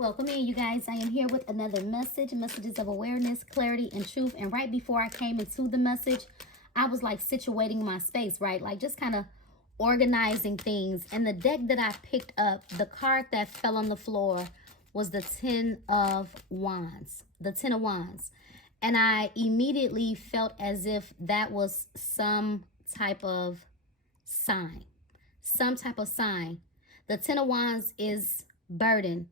Welcome in, you guys. I am here with another message, messages of awareness, clarity, and truth. And right before I came into the message, I was like situating my space, right? Like just kind of organizing things. And the deck that I picked up, the card that fell on the floor was the 10 of Wands, the 10 of Wands. And I immediately felt as if that was some type of sign, The 10 of Wands is burden.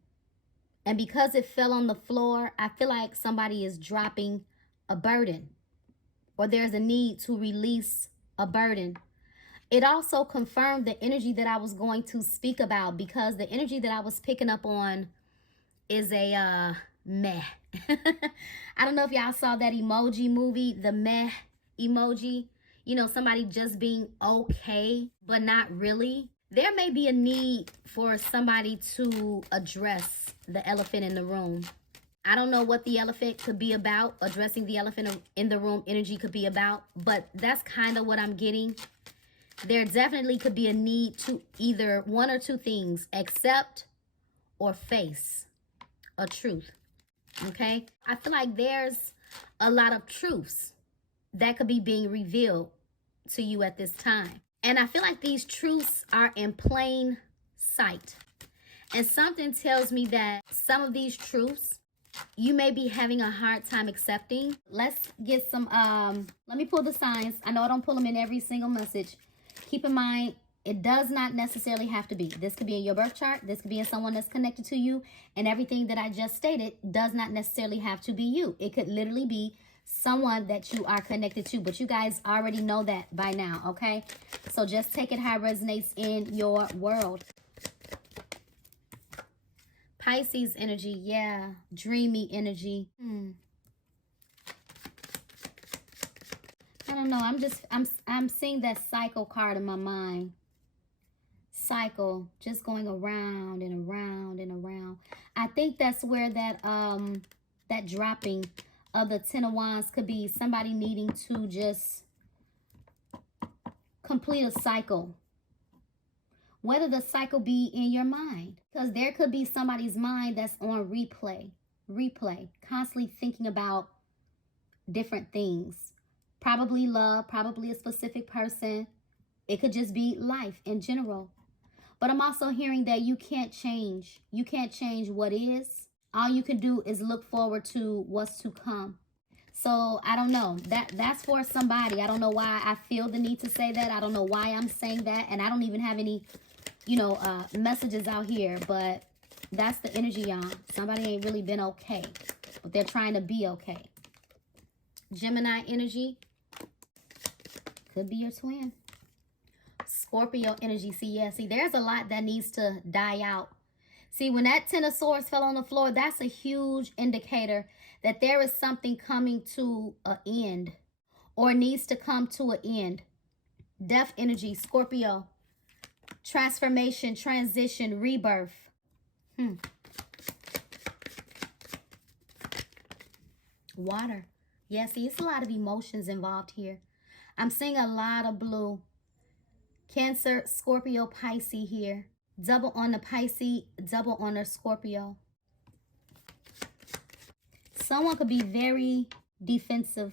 And because it fell on the floor, I feel like somebody is dropping a burden, or there's a need to release a burden. It also confirmed the energy that I was going to speak about, because the energy that I was picking up on is a meh. I don't know if y'all saw that emoji movie, the meh emoji. You know, somebody just being okay, but not really. There may be a need for somebody to address the elephant in the room. I don't know what the elephant could be about. Addressing the elephant in the room energy could be about, but that's kind of what I'm getting. There definitely could be a need to either one or two things: accept or face a truth. Okay? I feel like there's a lot of truths that could be being revealed to you at this time. And I feel like these truths are in plain sight. And something tells me that some of these truths you may be having a hard time accepting. Let's get some, let me pull the signs. I know I don't pull them in every single message. Keep in mind, it does not necessarily have to be. This could be in your birth chart. This could be in someone that's connected to you. And everything that I just stated does not necessarily have to be you. It could literally be someone that you are connected to, but you guys already know that by now, okay? So just take it how it resonates in your world. Pisces energy, yeah, dreamy energy. I don't know. I'm seeing that cycle card in my mind. Cycle, just going around and around and around. I think that's where that that dropping of the 10 of Wands could be. Somebody needing to just complete a cycle, whether the cycle be in your mind, because there could be somebody's mind that's on replay, constantly thinking about different things, probably love, probably a specific person. It could just be life in general. But I'm also hearing that you can't change what is. All you can do is look forward to what's to come. So I don't know, that's for somebody. I don't know why I feel the need to say that. I don't know why I'm saying that. And I don't even have any, messages out here, but that's the energy, y'all. Somebody ain't really been okay, but they're trying to be okay. Gemini energy could be your twin. Scorpio energy. See, there's a lot that needs to die out. See, when that 10 of Swords fell on the floor, that's a huge indicator that there is something coming to an end, or needs to come to an end. Death energy, Scorpio. Transformation, transition, rebirth. Water. Yeah, see, it's a lot of emotions involved here. I'm seeing a lot of blue. Cancer, Scorpio, Pisces here. Double on the Pisces, double on the Scorpio. Someone could be very defensive.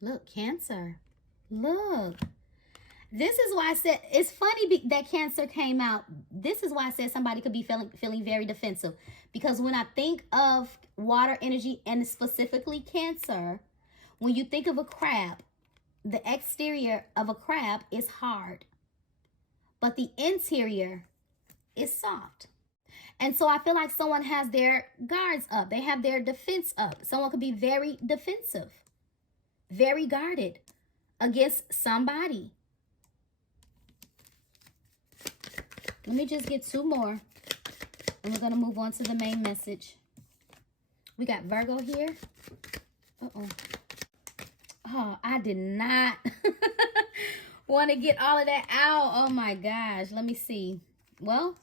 Look, Cancer. Look. This is why I said, it's funny that Cancer came out. This is why I said somebody could be feeling very defensive. Because when I think of water energy, and specifically Cancer, when you think of a crab, the exterior of a crab is hard, but the interior is soft. And so I feel like someone has their guards up. They have their defense up. Someone could be very defensive, very guarded against somebody. Let me just get two more, and we're going to move on to the main message. We got Virgo here. Oh, I did not want to get all of that out. Oh my gosh. Let me see. Well,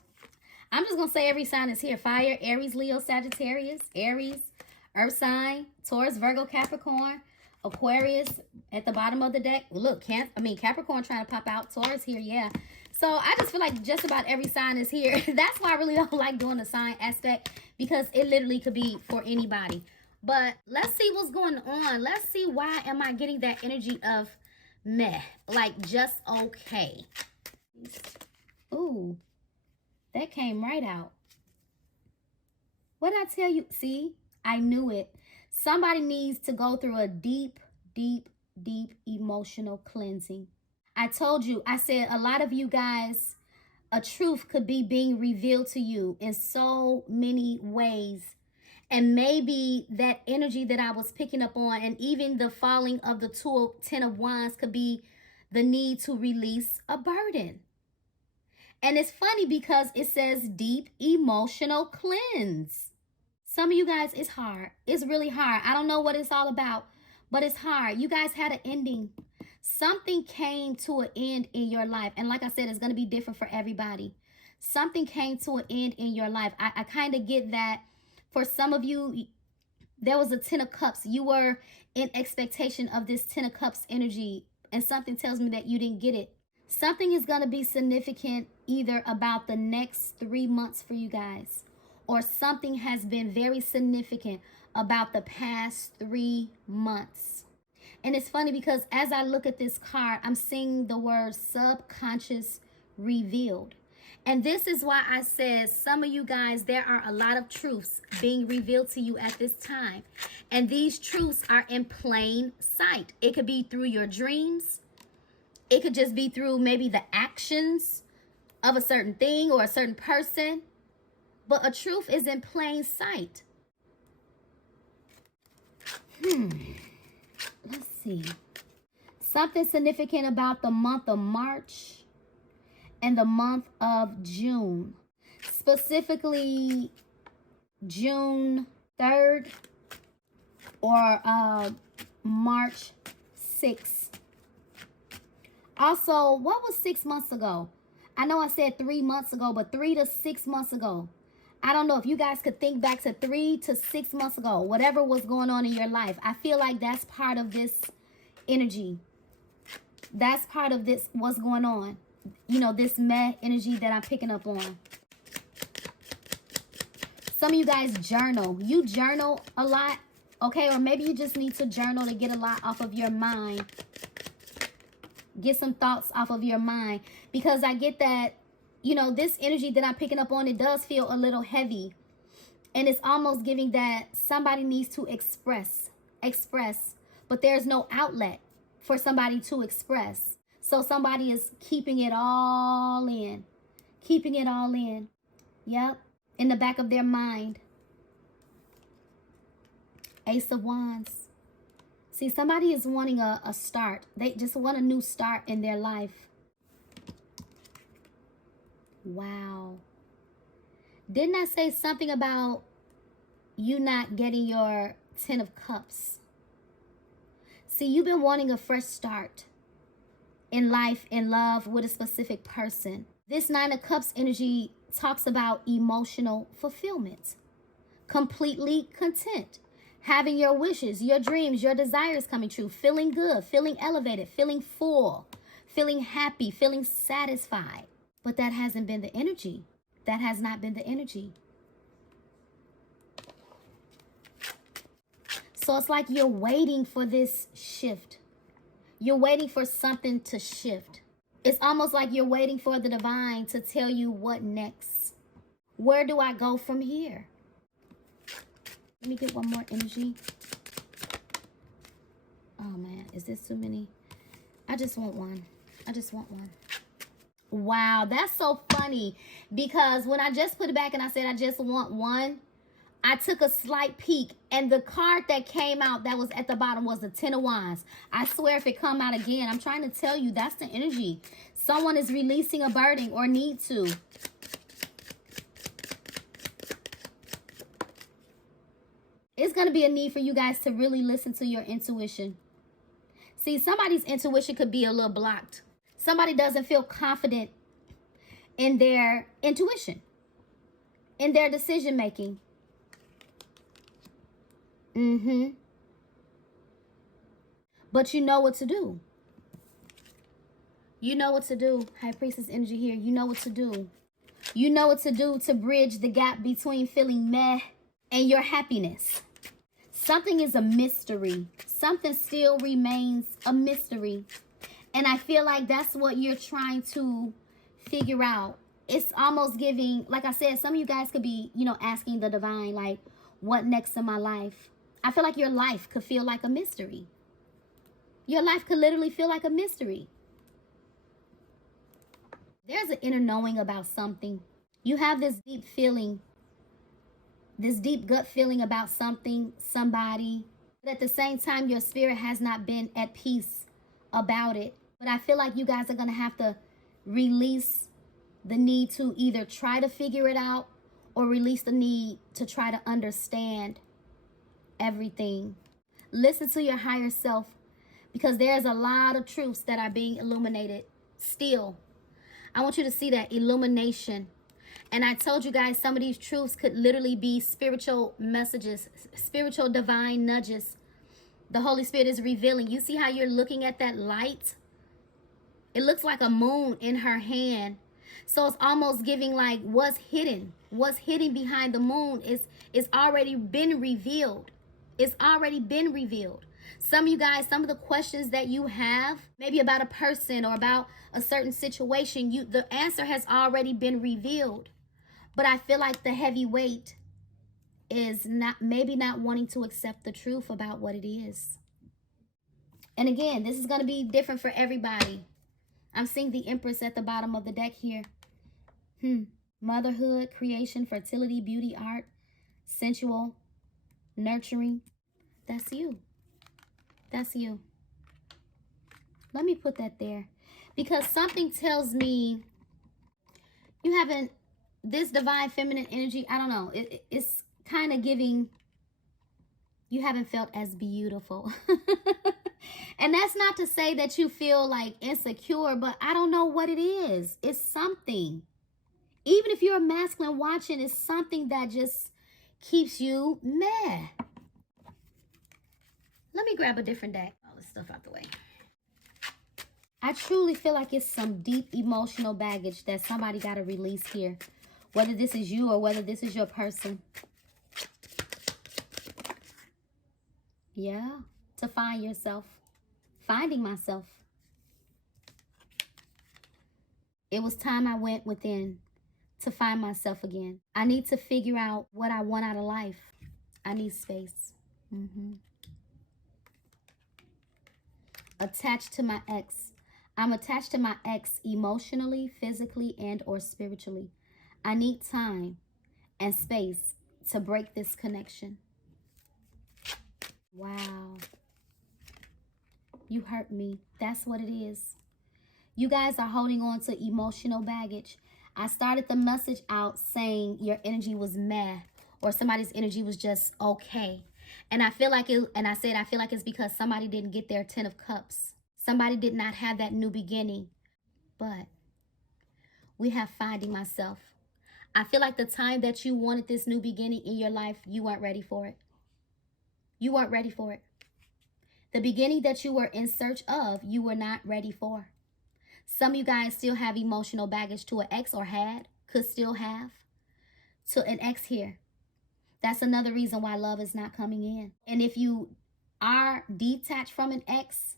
I'm just going to say every sign is here. Fire, Aries, Leo, Sagittarius, Aries, Earth sign, Taurus, Virgo, Capricorn, Aquarius at the bottom of the deck. Look, Capricorn trying to pop out. Taurus here, yeah. So I just feel like just about every sign is here. That's why I really don't like doing the sign aspect, because it literally could be for anybody. But let's see what's going on. Let's see, why am I getting that energy of meh, like just okay. Ooh, that came right out. What did I tell you? See, I knew it. Somebody needs to go through a deep, deep, deep emotional cleansing. I told you, I said a lot of you guys, a truth could be being revealed to you in so many ways. And maybe that energy that I was picking up on, and even the falling of the 10 of Wands, could be the need to release a burden. And it's funny because it says deep emotional cleanse. Some of you guys, it's hard. It's really hard. I don't know what it's all about, but it's hard. You guys had an ending. Something came to an end in your life. And like I said, it's going to be different for everybody. Something came to an end in your life. I kind of get that. For some of you, there was a 10 of Cups. You were in expectation of this 10 of Cups energy, and something tells me that you didn't get it. Something is going to be significant either about the next 3 months for you guys, or something has been very significant about the past 3 months. And it's funny because as I look at this card, I'm seeing the word subconscious revealed. And this is why I said, some of you guys, there are a lot of truths being revealed to you at this time. And these truths are in plain sight. It could be through your dreams. It could just be through maybe the actions of a certain thing or a certain person. But a truth is in plain sight. Let's see. Something significant about the month of March and the month of June. Specifically, June 3rd or March 6th. Also, what was 6 months ago? I know I said 3 months ago, but 3 to 6 months ago. I don't know if you guys could think back to 3 to 6 months ago, whatever was going on in your life. I feel like that's part of this energy. That's part of this, what's going on. You know, this meh energy that I'm picking up on. Some of you guys journal. You journal a lot, okay? Or maybe you just need to journal to get a lot off of your mind. Get some thoughts off of your mind. Because I get that, you know, this energy that I'm picking up on, it does feel a little heavy. And it's almost giving that somebody needs to express. But there's no outlet for somebody to express. So somebody is keeping it all in. Keeping it all in. Yep. In the back of their mind. Ace of Wands. See, somebody is wanting a start. They just want a new start in their life. Wow. Didn't I say something about you not getting your 10 of Cups? See, you've been wanting a fresh start in life, in love, with a specific person. This 9 of Cups energy talks about emotional fulfillment. Completely content. Having your wishes, your dreams, your desires coming true. Feeling good, feeling elevated, feeling full, feeling happy, feeling satisfied. But that hasn't been the energy. That has not been the energy. So it's like you're waiting for this shift. You're waiting for something to shift. It's almost like you're waiting for the divine to tell you what next. Where do I go from here? Let me get one more energy. Oh man, is this too many? I just want one. I just want one. Wow, that's so funny. Because when I just put it back and I said I just want one, I took a slight peek, and the card that came out that was at the bottom was the 10 of Wands. I swear if it come out again, I'm trying to tell you, that's the energy. Someone is releasing a burden or need to. It's going to be a need for you guys to really listen to your intuition. See, somebody's intuition could be a little blocked. Somebody doesn't feel confident in their intuition, in their decision making. But you know what to do. You know what to do. High Priestess energy here. You know what to do. You know what to do to bridge the gap between feeling meh and your happiness. Something is a mystery. Something still remains a mystery. And I feel like that's what you're trying to figure out. It's almost giving, like I said, some of you guys could be, you know, asking the divine, like, what next in my life? I feel like your life could feel like a mystery. Your life could literally feel like a mystery. There's an inner knowing about something. You have this deep feeling, this deep gut feeling about something, somebody. But at the same time, your spirit has not been at peace about it. But I feel like you guys are going to have to release the need to either try to figure it out or release the need to try to understand everything. Listen to your higher self, because there's a lot of truths that are being illuminated still. I want you to see that illumination. And I told you guys some of these truths could literally be spiritual messages, spiritual divine nudges. The Holy Spirit is revealing. You see how you're looking at that light? It looks like a moon in her hand. So it's almost giving like what's hidden behind the moon is already been revealed. It's already been revealed. Some of you guys, some of the questions that you have, maybe about a person or about a certain situation, the answer has already been revealed. But I feel like the heavy weight is maybe not wanting to accept the truth about what it is. And again, this is going to be different for everybody. I'm seeing the Empress at the bottom of the deck here. Motherhood, creation, fertility, beauty, art, sensual, nurturing. That's you. That's you. Let me put that there. Because something tells me you haven't, this divine feminine energy, I don't know. It's kind of giving, you haven't felt as beautiful. And that's not to say that you feel like insecure, but I don't know what it is. It's something. Even if you're a masculine watching, it's something that just keeps you meh. Let me grab a different deck. All this stuff out the way. I truly feel like it's some deep emotional baggage that somebody got to release here. Whether this is you or whether this is your person. Yeah. To find yourself. Finding myself. It was time I went within to find myself again. I need to figure out what I want out of life. I need space. Attached to my ex. I'm attached to my ex emotionally, physically, and or spiritually. I need time and space to break this connection. Wow. You hurt me. That's what it is. You guys are holding on to emotional baggage. I started the message out saying your energy was meh, or somebody's energy was just okay. And I feel like I feel like it's because somebody didn't get their 10 of cups. Somebody did not have that new beginning. But we have finding myself. I feel like the time that you wanted this new beginning in your life, you weren't ready for it. You weren't ready for it. The beginning that you were in search of, you were not ready for. Some of you guys still have emotional baggage to an ex, or could still have to an ex here. That's another reason why love is not coming in. And if you are detached from an ex,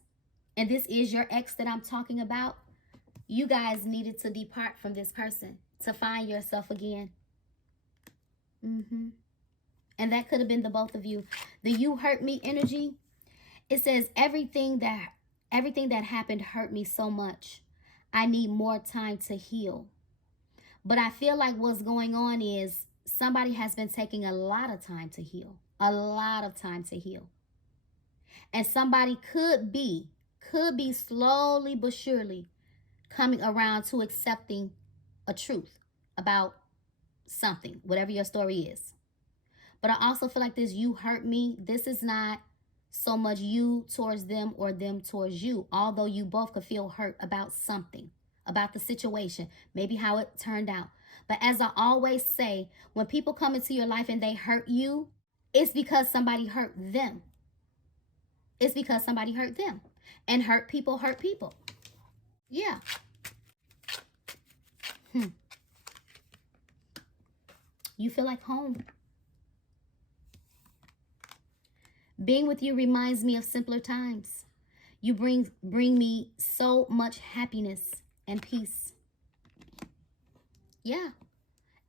and this is your ex that I'm talking about, you guys needed to depart from this person to find yourself again. And that could have been the both of you. The you hurt me energy, it says everything that happened hurt me so much. I need more time to heal. But I feel like what's going on is somebody has been taking a lot of time to heal. A lot of time to heal. And somebody could be slowly but surely coming around to accepting a truth about something, whatever your story is. But I also feel like this you hurt me, this is not so much you towards them or them towards you, although you both could feel hurt about something, about the situation, maybe how it turned out. But as I always say, when people come into your life and they hurt you, it's because somebody hurt them. It's because somebody hurt them. And hurt people hurt people. Yeah. You feel like home. Being with you reminds me of simpler times. You bring me so much happiness and peace. Yeah.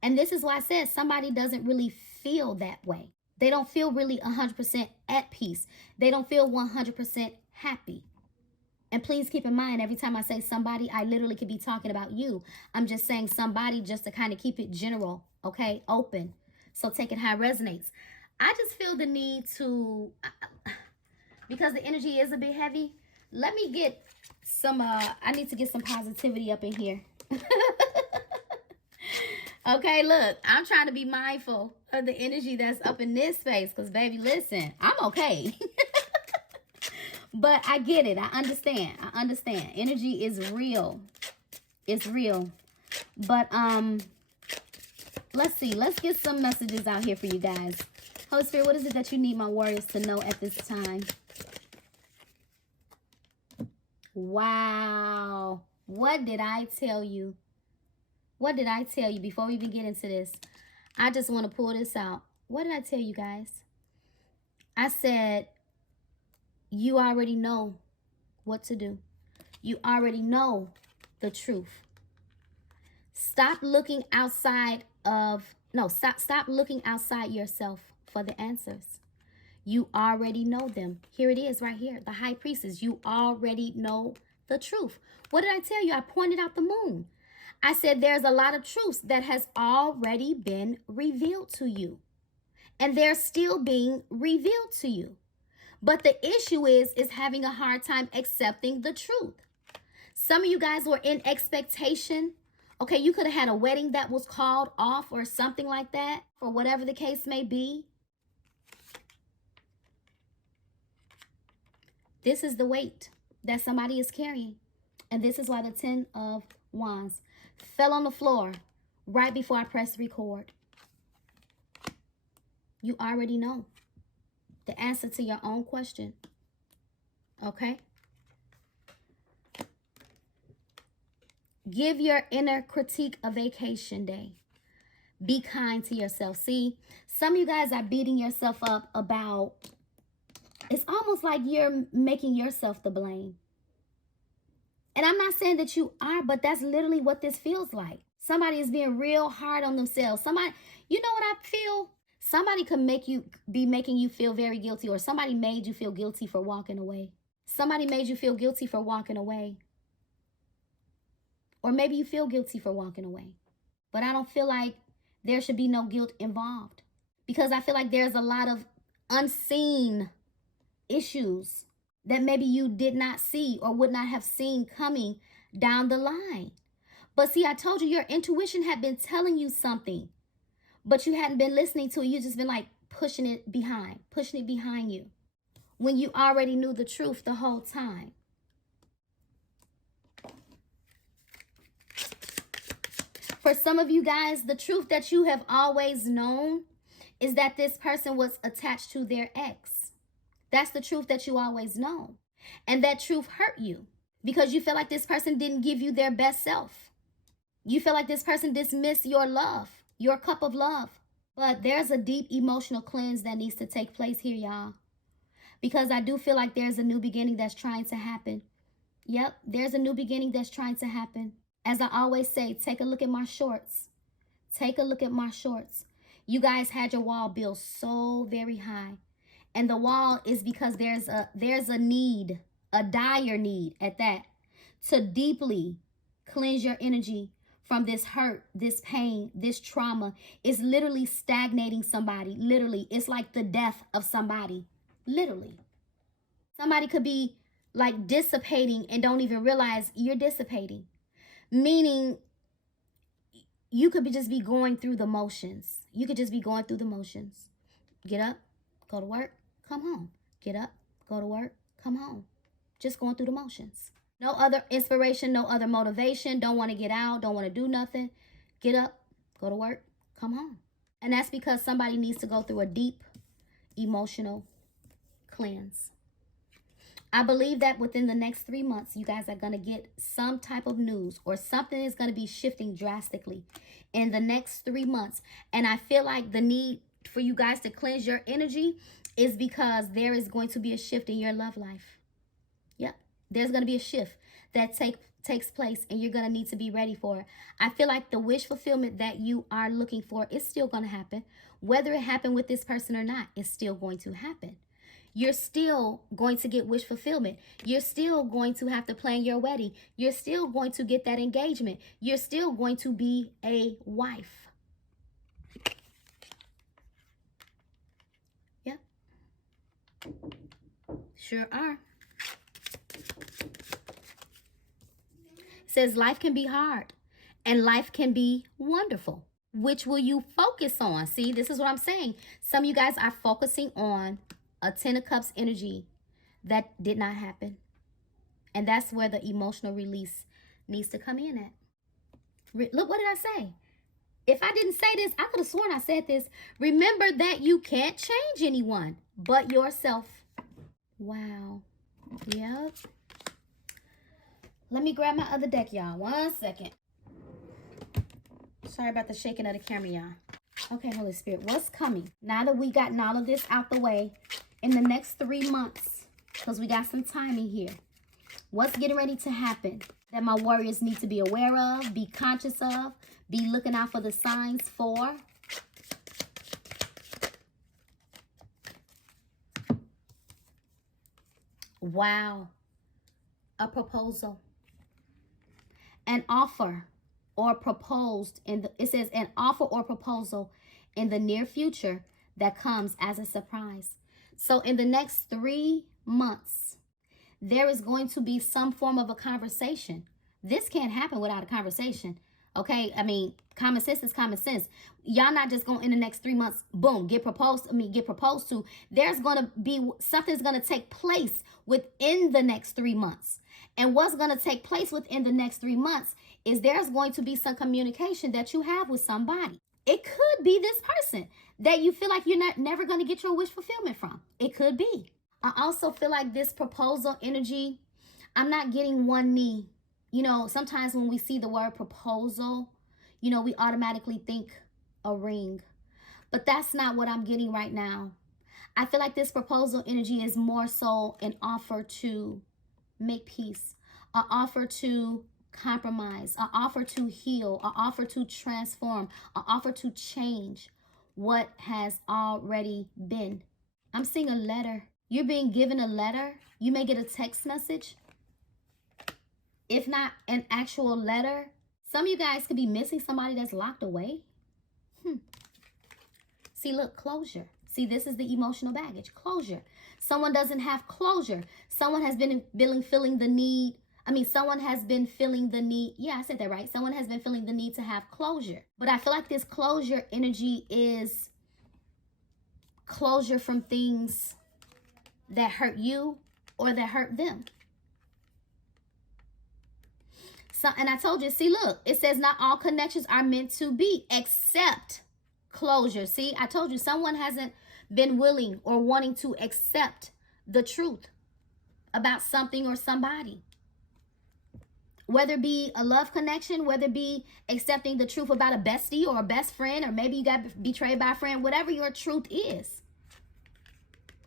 And this is why I said somebody doesn't really feel that way. They don't feel really 100% at peace. They don't feel 100% happy. And please keep in mind, every time I say somebody, I literally could be talking about you. I'm just saying somebody just to kind of keep it general, okay? Open. So take it how it resonates. I just feel the need to, because the energy is a bit heavy, let me get some, I need to get some positivity up in here. Okay, look, I'm trying to be mindful of the energy that's up in this space because, baby, listen, I'm okay. But I get it. I understand. Energy is real. It's real. But let's see. Let's get some messages out here for you guys. Holy Spirit, what is it that you need my warriors to know at this time? Wow. What did I tell you? What did I tell you before we even get into this? I just want to pull this out. What did I tell you guys? I said, you already know what to do. You already know the truth. Stop looking outside of, no, stop looking outside yourself for the answers. You already know them. Here it is right here. The high priestess. You already know the truth. What did I tell you? I pointed out the moon. I said there's a lot of truths that has already been revealed to you. And they're still being revealed to you. But the issue is having a hard time accepting the truth. Some of you guys were in expectation. Okay, you could have had a wedding that was called off or something like that, or whatever the case may be. This is the weight that somebody is carrying. And this is why the 10 of Wands fell on the floor right before I pressed record. You already know the answer to your own question. Okay? Give your inner critique a vacation day. Be kind to yourself. See, some of you guys are beating yourself up about, it's almost like you're making yourself the blame. And I'm not saying that you are, but that's literally what this feels like. Somebody is being real hard on themselves. Somebody, you know what I feel? Somebody could be making you feel very guilty, or somebody made you feel guilty for walking away. Somebody made you feel guilty for walking away. Or maybe you feel guilty for walking away. But I don't feel like there should be no guilt involved, because I feel like there's a lot of unseen issues that maybe you did not see or would not have seen coming down the line. But see, I told you your intuition had been telling you something, but you hadn't been listening to it. You just been like pushing it behind you, when you already knew the truth the whole time. For some of you guys, the truth that you have always known is that this person was attached to their ex. That's the truth that you always know. And that truth hurt you because you feel like this person didn't give you their best self. You feel like this person dismissed your love, your cup of love. But there's a deep emotional cleanse that needs to take place here, y'all. Because I do feel like there's a new beginning that's trying to happen. Yep, there's a new beginning that's trying to happen. As I always say, take a look at my shorts. Take a look at my shorts. You guys had your wall built so very high. And the wall is because there's a need, a dire need at that, to deeply cleanse your energy from this hurt, this pain, this trauma. Is literally stagnating somebody. Literally, it's like the death of somebody. Literally. Somebody could be like dissipating and don't even realize you're dissipating. Meaning, you could just be going through the motions. You could just be going through the motions. Get up, go to work, come home. Get up, go to work, come home. Just going through the motions. No other inspiration, no other motivation. Don't want to get out, don't want to do nothing. Get up, go to work, come home. And that's because somebody needs to go through a deep emotional cleanse. I believe that within the next 3 months, you guys are going to get some type of news, or something is going to be shifting drastically in the next 3 months. And I feel like the need for you guys to cleanse your energy is because there is going to be a shift in your love life. Yep. There's going to be a shift that takes place, and you're going to need to be ready for it. I feel like the wish fulfillment that you are looking for is still going to happen. Whether it happened with this person or not, it's still going to happen. You're still going to get wish fulfillment. You're still going to have to plan your wedding. You're still going to get that engagement. You're still going to be a wife. Yep. Sure are. It says life can be hard and life can be wonderful. Which will you focus on? See, this is what I'm saying. Some of you guys are focusing on a 10 of Cups energy that did not happen. And that's where the emotional release needs to come in at. Look, what did I say? If I didn't say this, I could have sworn I said this. Remember that you can't change anyone but yourself. Wow. Yep. Let me grab my other deck, y'all. 1 second. Sorry about the shaking of the camera, y'all. Okay, Holy Spirit, what's coming? Now that we gotten all of this out the way, in the next 3 months, because we got some timing here, what's getting ready to happen that my warriors need to be aware of, be conscious of, be looking out for the signs for? Wow. A proposal. An offer or proposed it says an offer or proposal in the near future that comes as a surprise. So in the next 3 months, there is going to be some form of a conversation. This can't happen without a conversation. Okay, I mean, common sense is common sense. Y'all not just going in the next 3 months, boom, get proposed to. There's going to be, something's going to take place within the next 3 months. And what's going to take place within the next 3 months is there's going to be some communication that you have with somebody. It could be this person that you feel like you're never going to get your wish fulfillment from. It could be. I also feel like this proposal energy, I'm not getting one knee. You know, sometimes when we see the word proposal, you know, we automatically think a ring. But that's not what I'm getting right now. I feel like this proposal energy is more so an offer to make peace, an offer to compromise, an offer to heal, an offer to transform, an offer to change what has already been. I'm seeing a letter. You're being given a letter. You may get a text message. If not an actual letter, some of you guys could be missing somebody that's locked away. See, look, closure. See, this is the emotional baggage. Closure. Someone doesn't have closure. Someone has been feeling the need. Someone has been feeling the need. Yeah, I said that right. Someone has been feeling the need to have closure. But I feel like this closure energy is closure from things that hurt you or that hurt them. So, and I told you, see, look, it says not all connections are meant to be except closure. See, I told you someone hasn't been willing or wanting to accept the truth about something or somebody. Whether it be a love connection, whether it be accepting the truth about a bestie or a best friend, or maybe you got betrayed by a friend, whatever your truth is.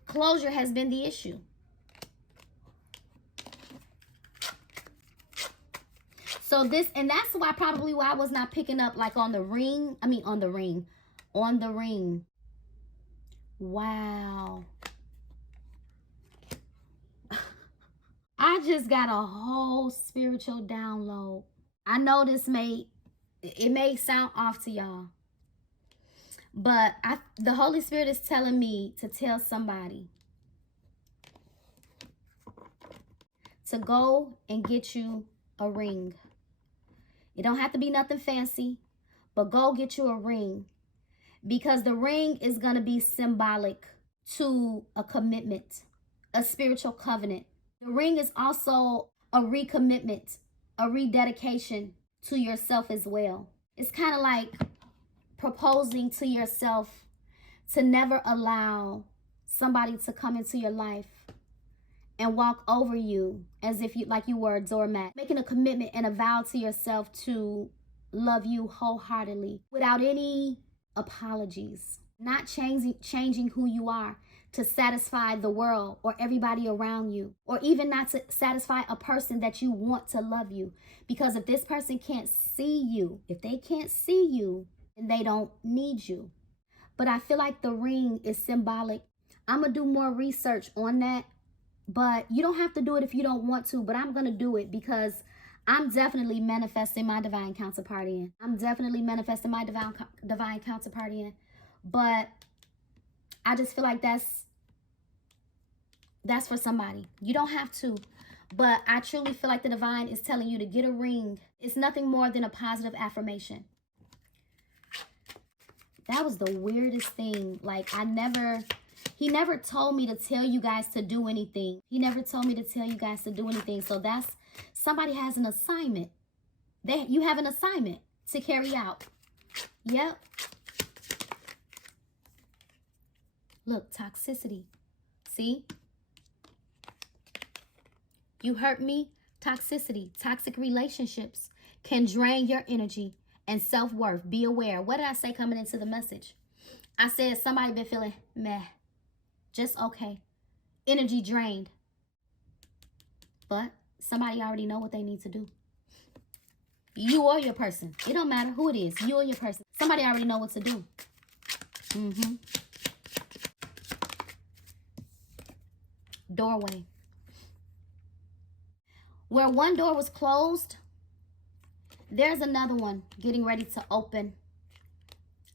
Closure has been the issue. So this, and that's why probably why I was not picking up like on the ring. On the ring. Wow. I just got a whole spiritual download. I know this may sound off to y'all, but the Holy Spirit is telling me to tell somebody to go and get you a ring. It don't have to be nothing fancy, but go get you a ring, because the ring is going to be symbolic to a commitment, a spiritual covenant. The ring is also a recommitment, a rededication to yourself as well. It's kind of like proposing to yourself to never allow somebody to come into your life and walk over you as if you like you were a doormat, making a commitment and a vow to yourself to love you wholeheartedly without any apologies, not changing who you are to satisfy the world or everybody around you, or even not to satisfy a person that you want to love you. Because if this person can't see you, if they can't see you, then they don't need you. But I feel like the ring is symbolic. I'm gonna do more research on that, but you don't have to do it if you don't want to, but I'm gonna do it because I'm definitely manifesting my divine counterparty in. I'm definitely manifesting my divine counterparty in. But I just feel like that's for somebody. You don't have to. But I truly feel like the divine is telling you to get a ring. It's nothing more than a positive affirmation. That was the weirdest thing. Like, he never told me to tell you guys to do anything. He never told me to tell you guys to do anything. So that's, somebody has an assignment. You have an assignment to carry out. Yep. Look, toxicity. See? You hurt me? Toxicity. Toxic relationships can drain your energy and self-worth. Be aware. What did I say coming into the message? I said somebody been feeling meh. Just okay. Energy drained. But somebody already know what they need to do. You or your person. It don't matter who it is. You or your person. Somebody already know what to do. Doorway. Where one door was closed, there's another one getting ready to open.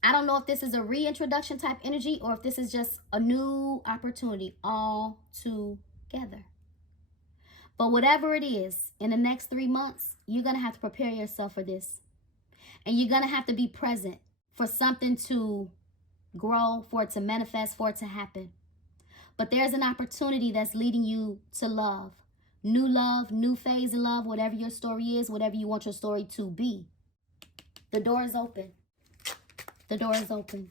I don't know if this is a reintroduction type energy or if this is just a new opportunity all together. But whatever it is, in the next 3 months, you're going to have to prepare yourself for this. And you're going to have to be present for something to grow, for it to manifest, for it to happen. But there's an opportunity that's leading you to love. New phase in love, whatever your story is, whatever you want your story to be. The door is open. The door is open.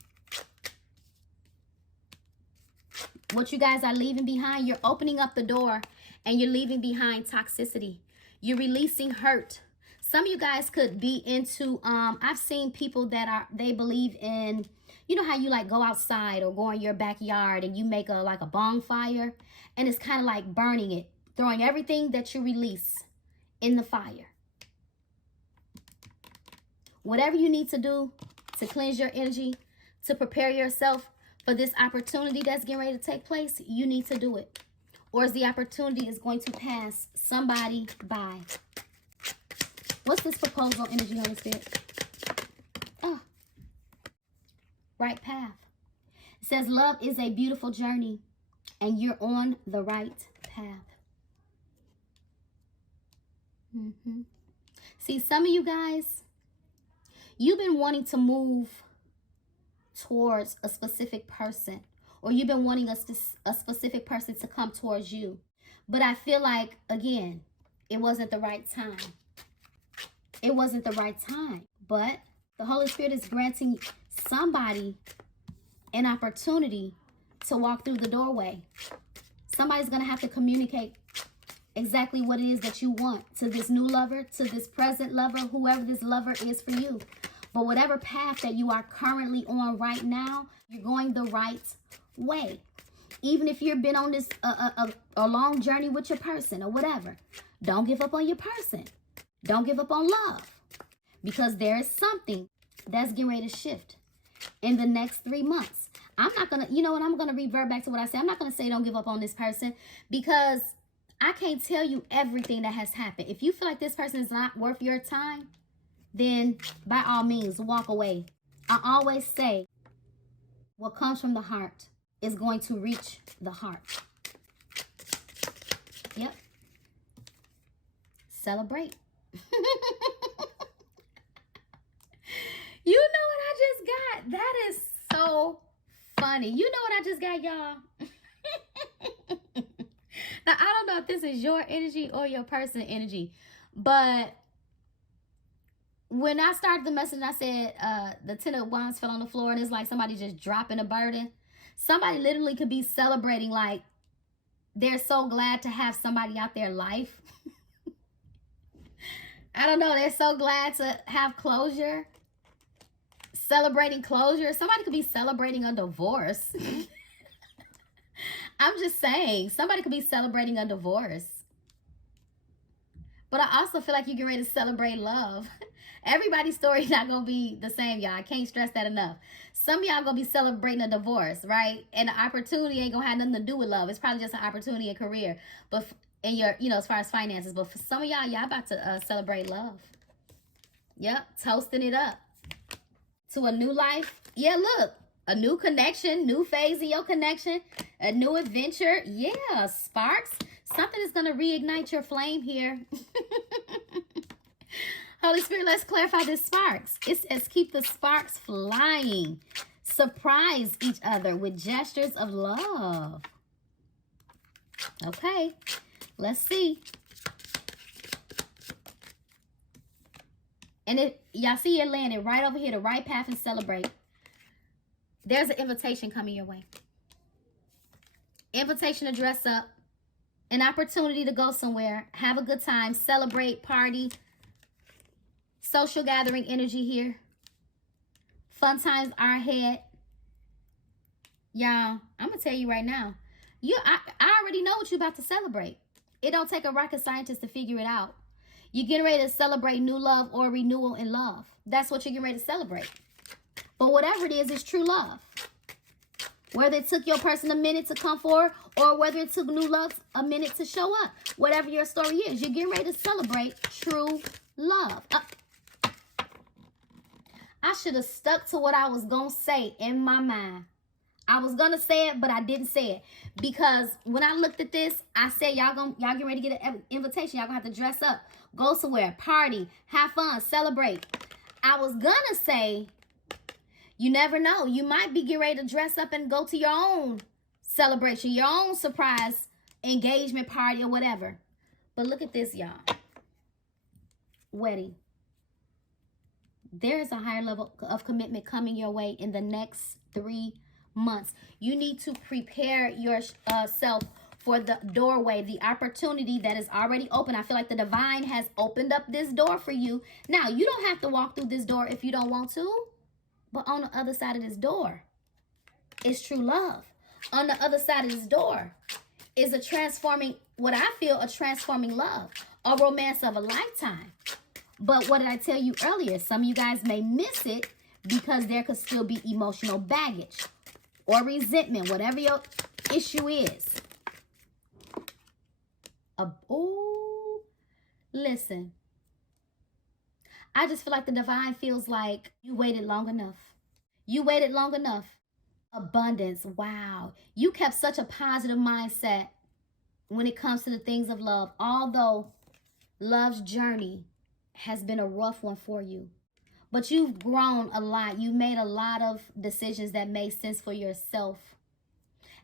What you guys are leaving behind, you're opening up the door and you're leaving behind toxicity. You're releasing hurt. Some of you guys could be into, I've seen people that they believe in, you know how you like go outside or go in your backyard and you make like a bonfire and it's kind of like burning it, throwing everything that you release in the fire. Whatever you need to do to cleanse your energy, to prepare yourself for this opportunity that's getting ready to take place, you need to do it. Or the opportunity is going to pass somebody by. What's this proposal energy, Holy Spirit? Oh, right path. It says love is a beautiful journey and you're on the right path. See, some of you guys, you've been wanting to move towards a specific person, or you've been wanting a specific person to come towards you. But I feel like, again, it wasn't the right time. It wasn't the right time. But the Holy Spirit is granting somebody an opportunity to walk through the doorway. Somebody's going to have to communicate exactly what it is that you want to this new lover, to this present lover, whoever this lover is for you. But whatever path that you are currently on right now, you're going the right way. Even if you've been on this a long journey with your person or whatever, don't give up on your person. Don't give up on love, because there is something that's getting ready to shift in the next 3 months. I'm not going to, you know what, I'm going to revert back to what I said. I'm not going to say don't give up on this person, because I can't tell you everything that has happened. If you feel like this person is not worth your time, then by all means, walk away. I always say what comes from the heart is going to reach the heart. Yep. Celebrate. You know what I just got? That is so funny. You know what I just got, y'all? Now, I don't know if this is your energy or your person energy, but when I started the message, I said the 10 of Wands fell on the floor, and it's like somebody just dropping a burden. Somebody literally could be celebrating like they're so glad to have somebody out their life. I don't know. They're so glad to have closure. Celebrating closure. Somebody could be celebrating a divorce. I'm just saying. Somebody could be celebrating a divorce. But I also feel like you get ready to celebrate love. Everybody's story not going to be the same, y'all. I can't stress that enough. Some of y'all going to be celebrating a divorce, right? And the opportunity ain't going to have nothing to do with love. It's probably just an opportunity in career. But in your, as far as finances. But for some of y'all about to celebrate love. Yep, toasting it up. To a new life. Yeah, look. A new connection, new phase in your connection, a new adventure. Yeah, sparks. Something is going to reignite your flame here. Holy Spirit, let's clarify this sparks. It says keep the sparks flying. Surprise each other with gestures of love. Okay, let's see. And if y'all see you're landing right over here, the right path, and celebrate. There's an invitation coming your way. Invitation to dress up. An opportunity to go somewhere. Have a good time. Celebrate, party. Social gathering energy here. Fun times are ahead. Y'all, I'm going to tell you right now. I already know what you're about to celebrate. It don't take a rocket scientist to figure it out. You're getting ready to celebrate new love or renewal in love. That's what you're getting ready to celebrate. But whatever it is, it's true love. Whether it took your person a minute to come forward or whether it took new love a minute to show up. Whatever your story is, you're getting ready to celebrate true love. I should have stuck to what I was going to say in my mind. I was going to say it, but I didn't say it. Because when I looked at this, I said, y'all get ready to get an invitation. Y'all going to have to dress up, go somewhere, party, have fun, celebrate. I was going to say, you never know. You might be getting ready to dress up and go to your own celebration, your own surprise engagement party or whatever. But look at this, y'all. Wedding. There's a higher level of commitment coming your way in the next 3 months. You need to prepare yourself for the doorway, the opportunity that is already open. I feel like the divine has opened up this door for you. Now, you don't have to walk through this door if you don't want to. But on the other side of this door is true love. On the other side of this door is a transforming love, a romance of a lifetime. But what did I tell you earlier? Some of you guys may miss it because there could still be emotional baggage or resentment, whatever your issue is. Listen. I just feel like the divine feels like you waited long enough. You waited long enough. Abundance. Wow. You kept such a positive mindset when it comes to the things of love. Although love's journey has been a rough one for you. But you've grown a lot. You made a lot of decisions that made sense for yourself.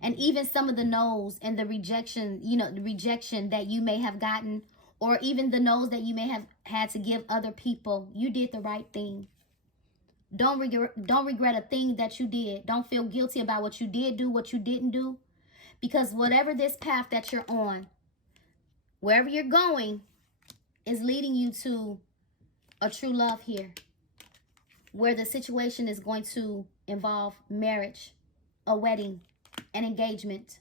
And even some of the no's and the rejection, the rejection that you may have gotten, or even the no's that you may have had to give other people, you did the right thing. Don't regret a thing that you did. Don't feel guilty about what you did do, what you didn't do. Because whatever this path that you're on, wherever you're going, is leading you to a true love here. Where the situation is going to involve marriage, a wedding, an engagement.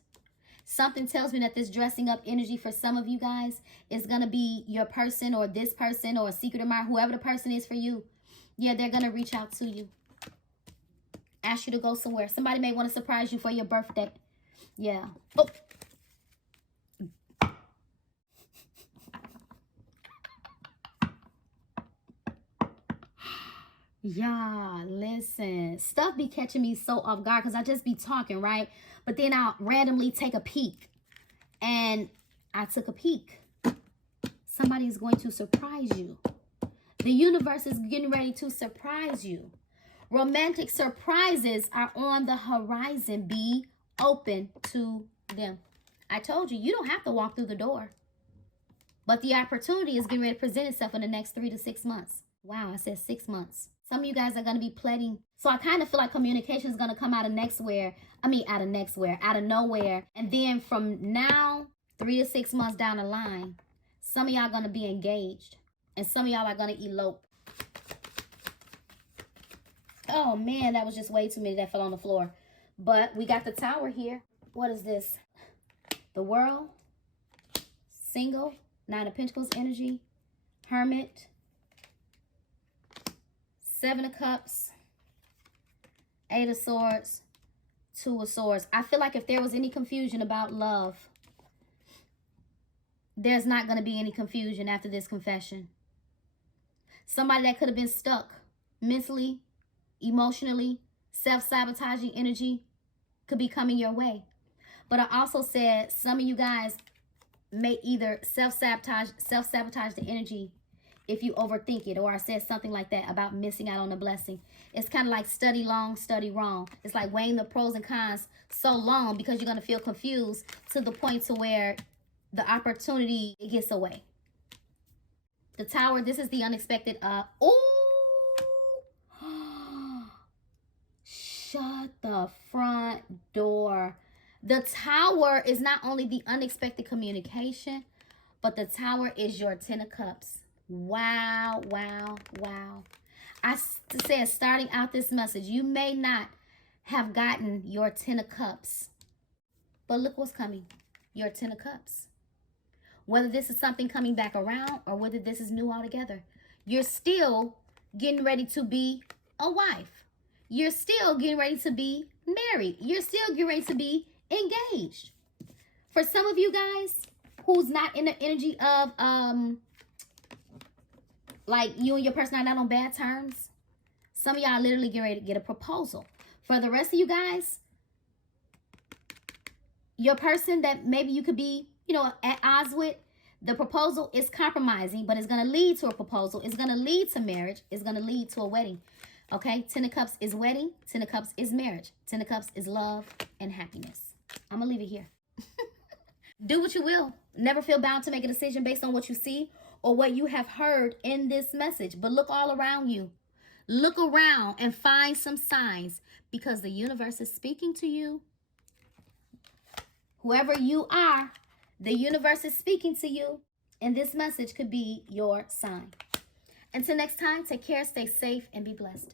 Something tells me that this dressing up energy for some of you guys is going to be your person or this person or a secret admirer, whoever the person is for you. Yeah, they're going to reach out to you. Ask you to go somewhere. Somebody may want to surprise you for your birthday. Yeah. Oh. Yeah, listen. Stuff be catching me so off guard because I just be talking, right? But then I'll randomly take a peek. And I took a peek. Somebody is going to surprise you. The universe is getting ready to surprise you. Romantic surprises are on the horizon. Be open to them. I told you, you don't have to walk through the door. But the opportunity is getting ready to present itself in the next 3 to 6 months. Wow, I said 6 months. Some of you guys are going to be pleading. So I kind of feel like communication is going to come out of nowhere. And then from now, 3 to 6 months down the line, some of y'all going to be engaged. And some of y'all are going to elope. Oh, man, that was just way too many that fell on the floor. But we got the Tower here. What is this? The World. Single. 9 of Pentacles energy. Hermit. 7 of Cups. 8 of Swords. 2 of Swords. I feel like if there was any confusion about love, there's not going to be any confusion after this confession. Somebody that could have been stuck mentally, emotionally, self-sabotaging energy could be coming your way. But I also said some of you guys may either self-sabotage the energy if you overthink it, or I said something like that about missing out on a blessing. It's kind of like study long, study wrong. It's like weighing the pros and cons so long because you're going to feel confused to the point to where the opportunity, it gets away. The Tower, this is the unexpected. Shut the front door. The Tower is not only the unexpected communication, but the Tower is your 10 of Cups. Wow, wow, wow. I said starting out this message, you may not have gotten your 10 of Cups, but look what's coming. Your 10 of Cups. Whether this is something coming back around or whether this is new altogether, you're still getting ready to be a wife. You're still getting ready to be married. You're still getting ready to be engaged. For some of you guys who's not in the energy of like you and your person are not on bad terms, some of y'all literally get ready to get a proposal. For the rest of you guys, your person that maybe you could be, at odds with, the proposal is compromising, but it's going to lead to a proposal. It's going to lead to marriage. It's going to lead to a wedding. Okay, 10 of Cups is wedding. 10 of Cups is marriage. 10 of Cups is love and happiness. I'm going to leave it here. Do what you will. Never feel bound to make a decision based on what you see or what you have heard in this message. But look all around you. Look around and find some signs because the universe is speaking to you. Whoever you are, the universe is speaking to you. And this message could be your sign. Until next time, take care, stay safe, and be blessed.